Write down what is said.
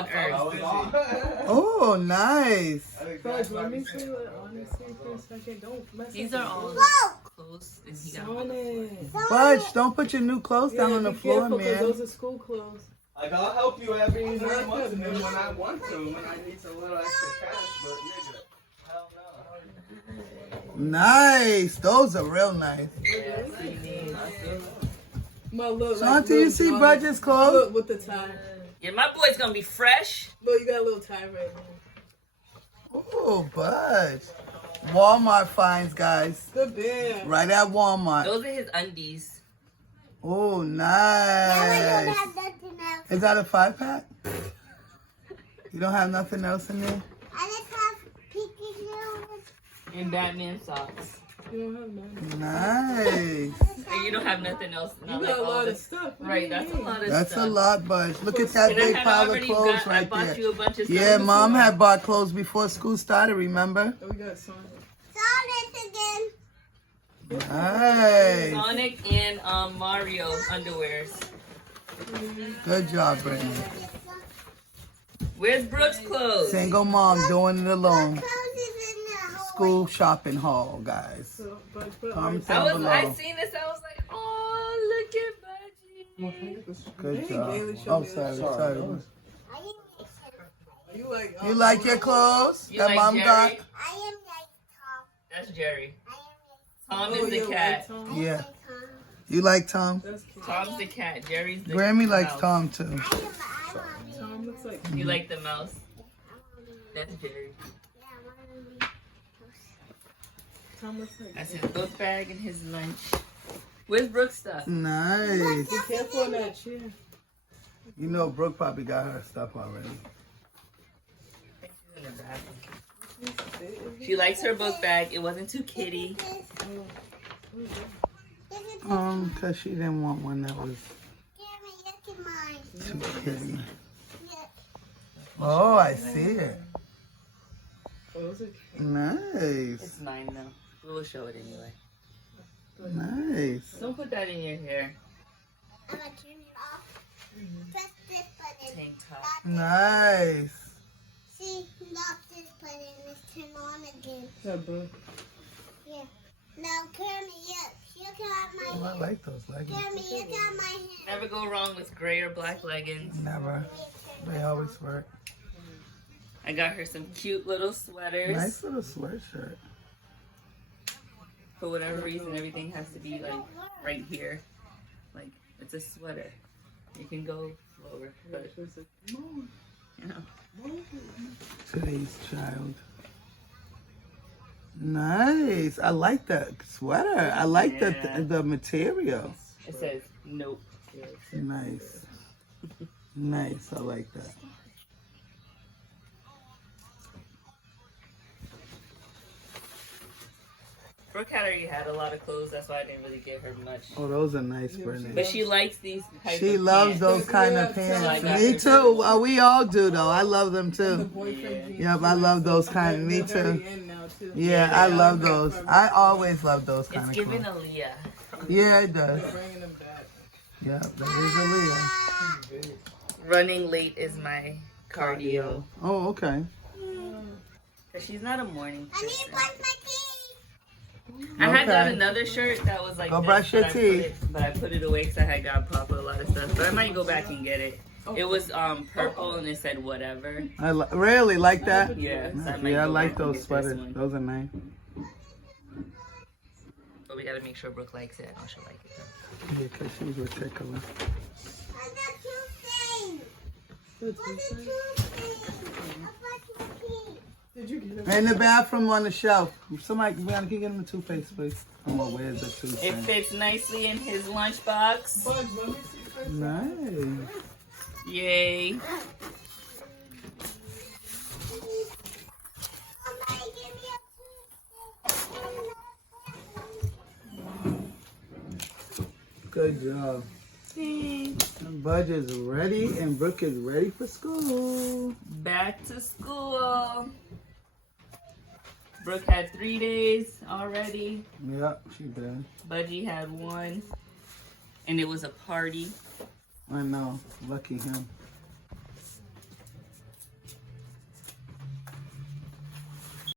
on earth. Oh, nice. Fudge, let me see what honestly for a second. Don't mess These up are all the clothes, and he got Sonic. Budge, don't put your new clothes down on the be floor, careful, 'cause man. those are school clothes. Like, I'll help you every 9 months, and then when I want to, when I need some little extra cash, but nigga, hell no. Nice. Those are real nice. My look, Sean, do you little see Johnny. Budge's clothes? Look with the tie. Yeah, my boy's gonna be fresh. Look, you got a little tie right now. Oh, Budge. Walmart finds, guys. Good band. Right at Walmart. Those are his undies. Oh, nice. Is that a 5-pack? You don't have nothing else in there? And Batman socks. You don't have none. Nice. And you don't have nothing else. You Not got like a all lot of this. stuff. What do Right, you that's a mean? lot of That's stuff. a lot, Budge. Look at that And I big had pile of already clothes got, I right bought there. you a bunch of stuff. Yeah, Mom before. had bought clothes before school started, remember? Oh, we got Sonic. Nice. Sonic and Mario underwears. Good job, Brittany. Where's Brooke's clothes? Single mom doing it alone. School shopping haul, guys. So, but Comment I down I below. seen this. I was like, oh, look at Budgie. Good Bailey, job. show Oh, me sorry, the sorry. You You like your clothes You that like mom Jerry? got? That's Jerry. Tom Oh, is the yeah, cat. like Tom? Yeah. You like Tom? That's cute. Tom's the cat. Jerry's the Grammy likes mouse. Tom too. Tom looks like You like the mouse? That's Jerry. Tom looks like. That's his book bag and his lunch. Where's Brooke's stuff? Nice. Be careful on that chair. You know Brooke probably got her stuff already. In the bathroom. She likes her book bag. It wasn't too kitty. Cause she didn't want one that was too kitty. Oh, I see it. Oh, those are cute. Nice. It's mine though. We will show it anyway. Nice. Don't put that in your hair. Tank top. Nice. See, lock this button and it's turn on again. That book. Yeah. Now, Kermit, you got my Oh, I hand. like those leggings. Kermit, you got my hand. Never go wrong with gray or black leggings. Never. They always work. I got her some cute little sweaters. Nice little sweatshirt. For whatever reason, everything has to be like right here. Like it's a sweater. You can go lower, but you know. Today's child. Nice. I like that sweater. I like Yeah. the material. It says nope. Nice. Nice. I like that. Brooke had already had a lot of clothes, that's why I didn't really give her much. Oh, those are nice, But Brittany. she likes these types She of loves pants. those kind of Yeah, pants. I got Me her too. Well, we all do, though. I love them The too. boyfriend jeans. Yep, I love those kind. Me They're very too. in now, too. Yeah, I love those. I always love those It's kind of giving clothes. Aaliyah. Yeah, it does. They're bringing them back. Yeah, that is Aaliyah. Running late is my cardio. Oh, okay. Cause she's not a morning I need person. to brush my teeth. I had got Okay. another shirt that was like Go this, brush your but I put teeth. But I put it away because I had got Papa a lot of stuff. But I might go back and get it. It was purple and it said whatever. I really like that. Yeah, so I might Yeah, I go like back and those get this sweaters. one. Those are nice. But we gotta make sure Brooke likes it. I know she'll like it though. Yeah, because she's ridiculous. I got two things. That's What's the insane. two things? I brush my teeth. Did you get them? In the bathroom on the shelf. Somebody, Brianna, can you get him a toothpaste, please? Oh, where's the It toothpaste? fits nicely in his lunchbox. Bugs, let me see first. Nice. Yay. Somebody give me a toothpaste. Good job. And Budge is ready and Brooke is ready for school. Back to school. Brooke had 3 days already. Yep, she did. Budgie had 1. And it was a party. I know. Lucky him.